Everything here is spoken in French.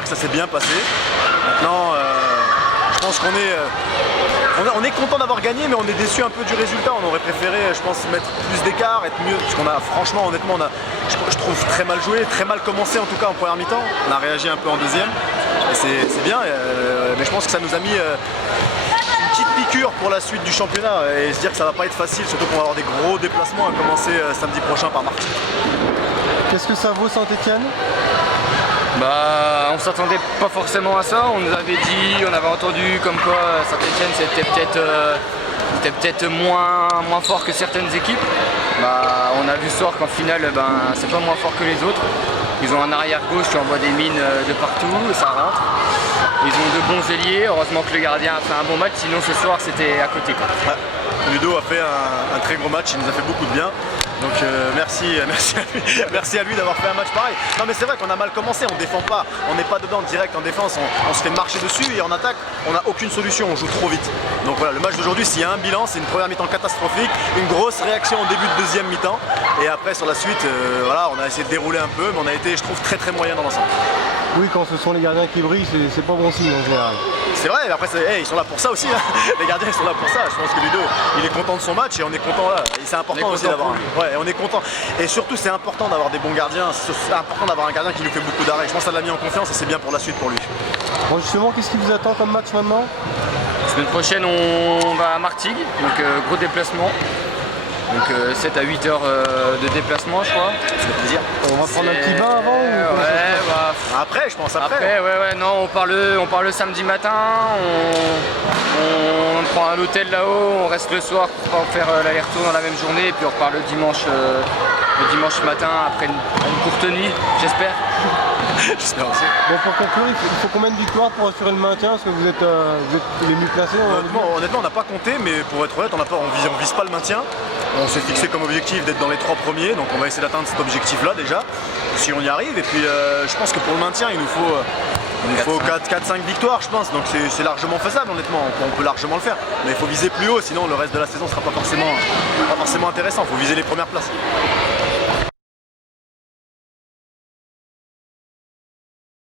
dire que ça s'est bien passé. Maintenant, je pense on est content d'avoir gagné, mais on est déçu un peu du résultat. On aurait préféré, je pense, mettre plus d'écart, être mieux, parce qu'on a, franchement, honnêtement, je trouve très mal joué, très mal commencé en tout cas en première mi-temps. On a réagi un peu en deuxième, et c'est bien, mais je pense que ça nous a mis une petite piqûre pour la suite du championnat, et se dire que ça va pas être facile, surtout qu'on va avoir des gros déplacements à commencer samedi prochain par Martigues. Qu'est-ce que ça vaut Saint-Étienne? On s'attendait pas forcément à ça, on nous avait dit, on avait entendu comme quoi Saint-Étienne c'était peut-être moins fort que certaines équipes. On a vu ce soir qu'en finale c'est pas moins fort que les autres. Ils ont un arrière gauche qui envoie des mines de partout, ça rentre. Ils ont de bons ailiers, heureusement que le gardien a fait un bon match, sinon ce soir c'était à côté. Ouais. Ludo a fait un très gros match, il nous a fait beaucoup de bien. Donc merci à lui d'avoir fait un match pareil. Non mais c'est vrai qu'on a mal commencé, on défend pas, on n'est pas dedans direct en défense, on se fait marcher dessus et en attaque on n'a aucune solution, on joue trop vite. Donc voilà, le match d'aujourd'hui, s'il y a un bilan, c'est une première mi-temps catastrophique, une grosse réaction au début de deuxième mi-temps et après sur la suite, voilà, on a essayé de dérouler un peu, mais on a été, je trouve, très moyen dans l'ensemble. Oui, quand ce sont les gardiens qui brillent, c'est pas bon signe en général. C'est vrai, mais après ils sont là pour ça aussi, hein. Les gardiens ils sont là pour ça. Je pense que Ludo il est content de son match et on est content là. C'est important aussi d'avoir. Ouais, on est content. Et surtout c'est important d'avoir des bons gardiens, c'est important d'avoir un gardien qui nous fait beaucoup d'arrêts. Je pense que ça l'a mis en confiance et c'est bien pour la suite pour lui. Bon justement, qu'est-ce qui vous attend comme match maintenant? La semaine prochaine on va à Martigues, donc gros déplacement. Donc 7 à 8 heures de déplacement je crois. Ça fait plaisir. On va prendre un petit bain avant ou après je pense après. Après ouais non on part le samedi matin, on prend un hôtel là-haut, on reste le soir pour pas faire l'aller-retour dans la même journée et puis on repart le dimanche matin après une courte nuit, j'espère. J'espère aussi. Bon, pour conclure, il faut combien de victoires pour assurer le maintien? Parce que vous êtes les mieux placés. Honnêtement, on n'a pas compté, mais pour être honnête, on vise pas le maintien. On s'est fixé comme objectif d'être dans les 3 premiers, donc on va essayer d'atteindre cet objectif-là déjà, si on y arrive. Et puis je pense que pour le maintien, il nous faut 4-5 victoires, je pense. Donc c'est largement faisable, honnêtement. On peut largement le faire. Mais il faut viser plus haut, sinon le reste de la saison ne sera pas forcément intéressant. Il faut viser les premières places.